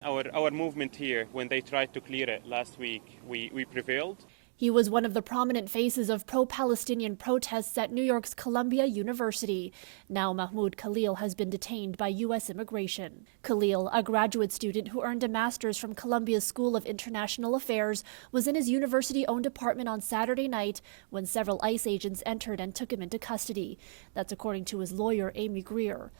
Our movement here, when they tried to clear it last week, we prevailed. He was one of the prominent faces of pro-Palestinian protests at New York's Columbia University. Now Mahmoud Khalil has been detained by U.S. immigration. Khalil, a graduate student who earned a master's from Columbia's School of International Affairs, was in his university-owned apartment on Saturday night when several ICE agents entered and took him into custody. That's according to his lawyer, Amy Greer.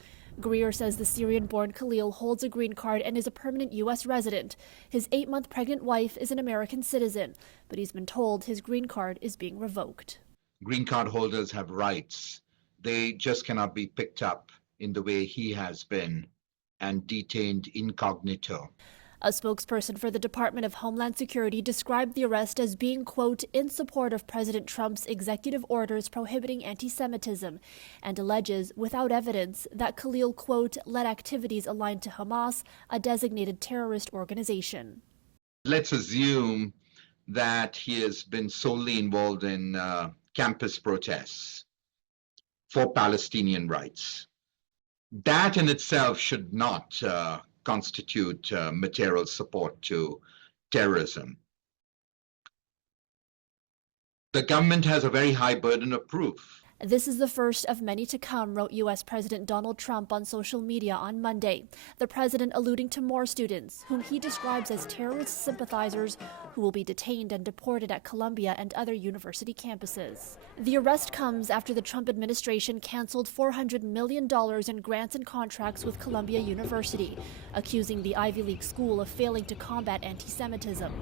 Greer says the Syrian-born Khalil holds a green card and is a permanent U.S. resident. His 8-month pregnant wife is an American citizen, but he's been told his green card is being revoked. Green card holders have rights. They just cannot be picked up in the way he has been and detained incognito. A spokesperson for the Department of Homeland Security described the arrest as being, quote, in support of President Trump's executive orders prohibiting anti-Semitism, and alleges, without evidence, that Khalil, quote, led activities aligned to Hamas, a designated terrorist organization. Let's assume that he has been solely involved in campus protests for Palestinian rights. That in itself should not constitute material support to terrorism. The government has a very high burden of proof. This is the first of many to come, wrote U.S. President Donald Trump on social media on Monday. The president alluding to more students, whom he describes as terrorist sympathizers, who will be detained and deported at Columbia and other university campuses. The arrest comes after the Trump administration canceled $400 million in grants and contracts with Columbia University, accusing the Ivy League school of failing to combat anti-Semitism.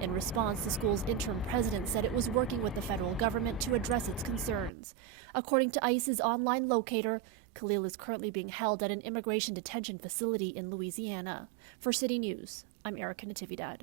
In response, the school's interim president said it was working with the federal government to address its concerns. According to ICE's online locator, Khalil is currently being held at an immigration detention facility in Louisiana. For City News, I'm Erica Natividad.